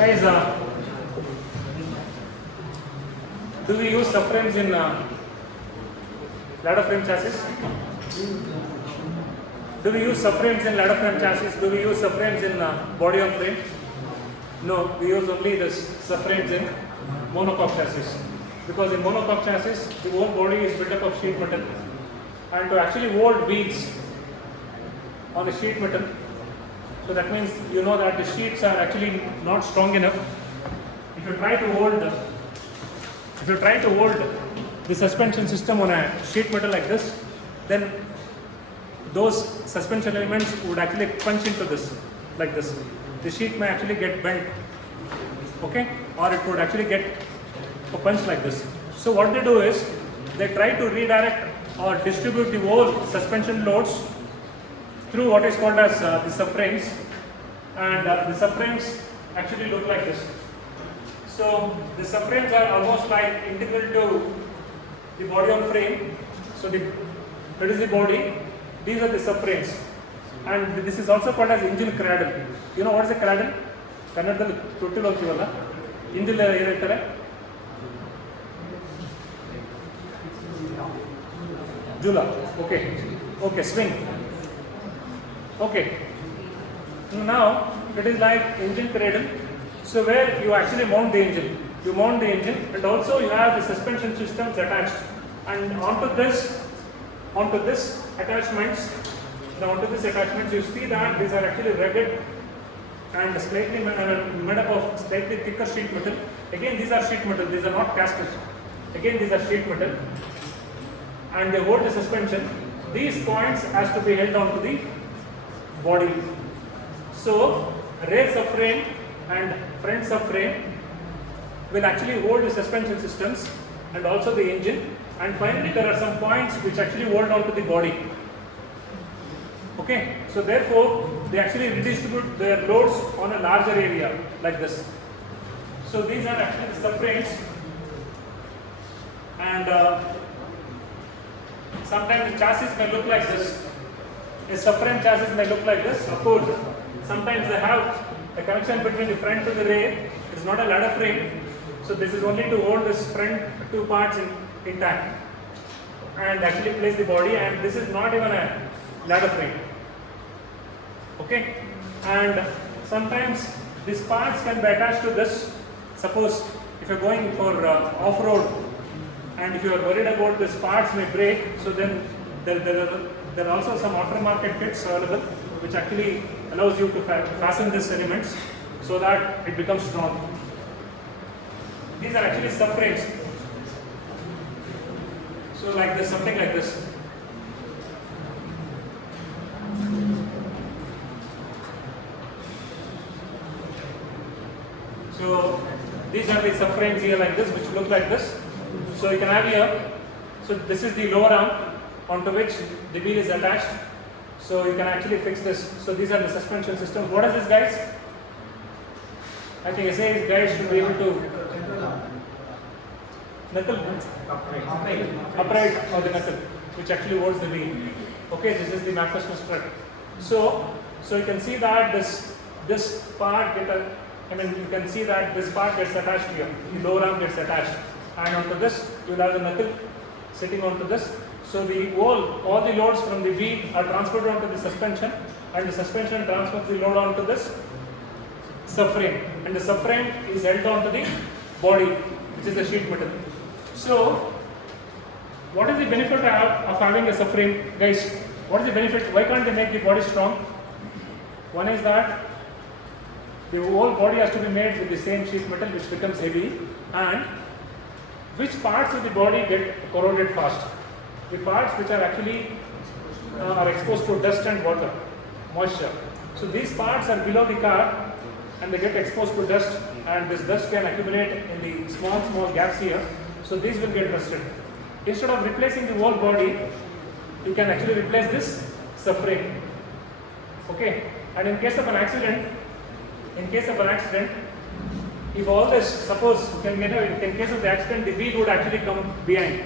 Guys, do we use subframes in ladder frame chassis? Do we use subframes in ladder frame chassis? Do we use subframes in body on frame? No, we use only the subframes in monocoque chassis. Because in monocoque chassis, the whole body is built up of sheet metal. And to actually hold wheels on a sheet metal, so that means you know that the sheets are actually not strong enough. If you try to hold the suspension system on a sheet metal like this, then those suspension elements would actually punch into this, like this. The sheet may actually get bent, okay, or it would actually get a punch like this. So what they do is they try to redirect or distribute the whole suspension loads through what is called as the subframes, and the subframes actually look like this. So the subframes are almost like integral to the body on frame. So that is the body. These are the subframes, and this is also called as engine craddle. You know what is a craddle? ಕನ್ನಡದಲ್ಲಿ ತೊಟ್ಟಿಲು ಹೋಗ್ತೀವಲ್ಲ, ಹಿಂದಿಲ್ಲ ಏನು ಹೇಳ್ತಾರೆ? Jula. Okay, swing. Okay. Now it is like engine cradle. So where you actually mount the engine, and also you have the suspension systems attached, and onto this attachments, you see that these are actually rugged and slightly made up of slightly thicker sheet metal. Again, these are sheet metal. These are not casters. Again, these are sheet metal, and they hold the suspension. These points has to be held onto the body. So rear subframe and front subframe will actually hold the suspension systems and also the engine, and finally there are some points which actually hold onto the body. Okay, so therefore they actually redistribute their loads on a larger area like this. So these are actually the subframes, and sometimes the chassis may look like this. A subframe chassis may look like this. Of course, sometimes they have a connection between the front to the rear. It's not a ladder frame, so this is only to hold this front two parts intact and actually place the body, and this is not even a ladder frame. Okay, and sometimes these parts can be attached to this. Suppose if you're going for off-road and if you are worried about these parts may break, so then there are also some aftermarket kits available which actually allows you to fasten these elements so that it becomes strong. These are actually subframes. So like this, something like this. So these are the subframes here like this, which look like this. So you can have here, so this is the lower arm onto which the wheel is attached. So you can actually fix this. So these are the suspension systems. What is this, guys? I think SA guys should be able to knuckle, upright or the knuckle, which actually holds the wheel. Okay, this is the McPherson strut. So you can see that this part you can see that this part gets attached here. The lower arm gets attached, and onto this you will have the knuckle sitting onto this. So all the loads from the wheel are transferred onto the suspension, and the suspension transfers the load onto this subframe, and the subframe is held onto the body, which is the sheet metal. So what is the benefit of having a subframe, guys? What is the benefit? Why can't they make the body strong? One is that the whole body has to be made with the same sheet metal, which becomes heavy, and which parts of the body get corroded fast? The parts which are actually are exposed to dust and water, moisture. So these parts are below the car and they get exposed to dust, and this dust can accumulate in the small gaps here. So these will get rusted. Instead of replacing the whole body, you can actually replace this subframe. Okay, and in case of an accident, if all this, suppose in case of the accident, the wheel would actually come behind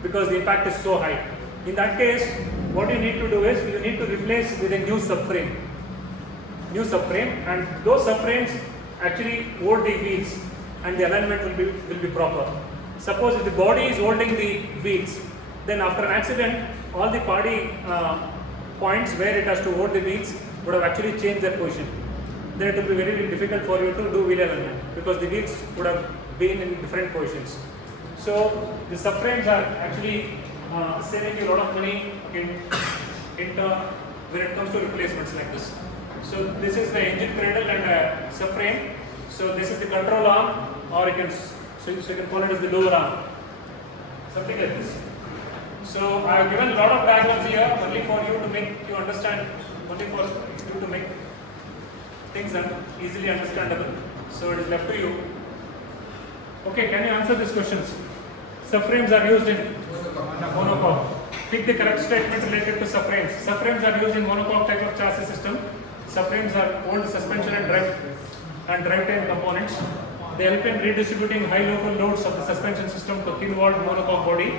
because the impact is so high. In that case, what you need to do is you need to replace with a new subframe, and those subframes actually hold the wheels and the alignment will be proper. Suppose if the body is holding the wheels, then after an accident, all the body points where it has to hold the wheels would have actually changed their position. Then it will be very difficult for you to do wheel alignment because the wheels would have been in different positions. So the subframes are actually saving you a lot of money when it comes to replacements like this. So this is the engine cradle and a subframe. So this is the control arm, or you can call it as the lower arm, something like this. So I have given a lot of diagrams here only for you to make you understand, only for you to make things easily understandable. So it is left to you. Okay, can you answer these questions? Subframes are used in monocoque. Pick the correct statement related to subframes. Subframes are used in monocoque type of chassis system. Subframes are old suspension and drivetrain components. They help in redistributing high local loads of the suspension system to thin-walled monocoque body.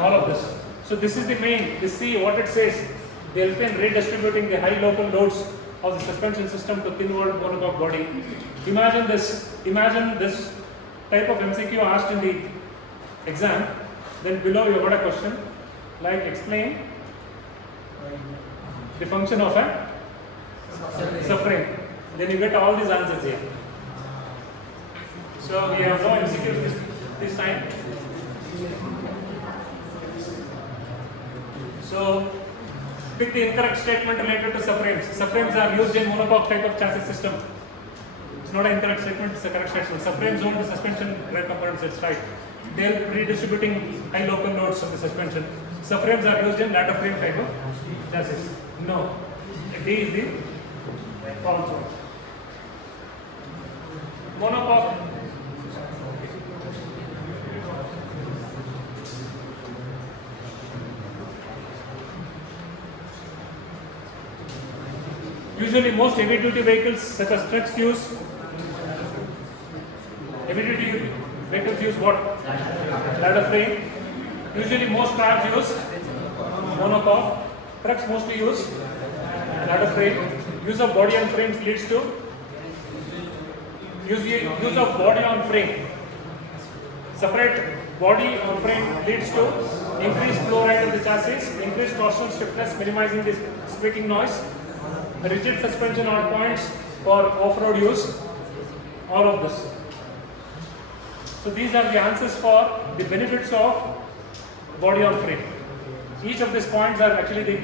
All of this. So this is the main. You see what it says. They help in redistributing the high local loads of the suspension system to thin-walled monocoque body. Imagine this. Imagine this type of MCQ asked in the exam. Then below you got a question like explain the function of a subframe. Then you get all these answers here. So we have no MCQs this time. So pick the incorrect statement related to subframes. Subframes are used in monocoque type of chassis system. It's not an incorrect statement, it's a correct statement. Subframes hold the suspension drive components, it's right. They are redistributing high local loads of the suspension. Subframes are used in ladder frame type of chassis. No. D is the false one. Monocoque. Usually most heavy duty vehicles such as trucks use what? Ladder frame. Usually most cars use monocoque. Trucks mostly use ladder frame. Use of body on frames leads to use of body on frame. Separate body on frame leads to increased flow rate of the chassis, increased torsional stiffness, minimizing the squeaking noise, rigid suspension on points for off-road use, all of this. So these are the answers for the benefits of body on frame. Each of these points are actually the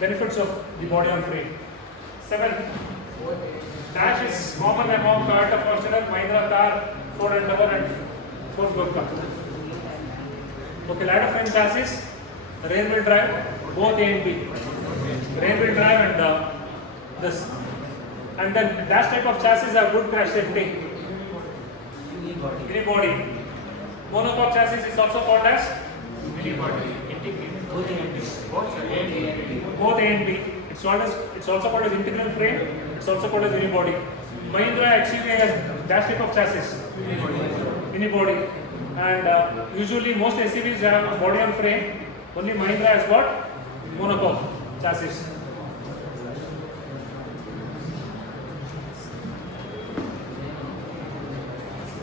benefits of the body on frame. 7. Dash is common among Toyota Fortuner, Mahindra car, Ford Endeavour and Ford Gurkha. Okay, ladder frame chassis, rear wheel drive, both A and B. Rear wheel drive and this. And then dash type of chassis have good crash safety. Unibody. Monocoque chassis is also called as unibody. Both A and B. It's also called as integral frame. It's also called as unibody. Mahindra XUV has dash type of chassis. Unibody. And usually most SUVs have a body on frame. Only Mahindra has got monocoque chassis.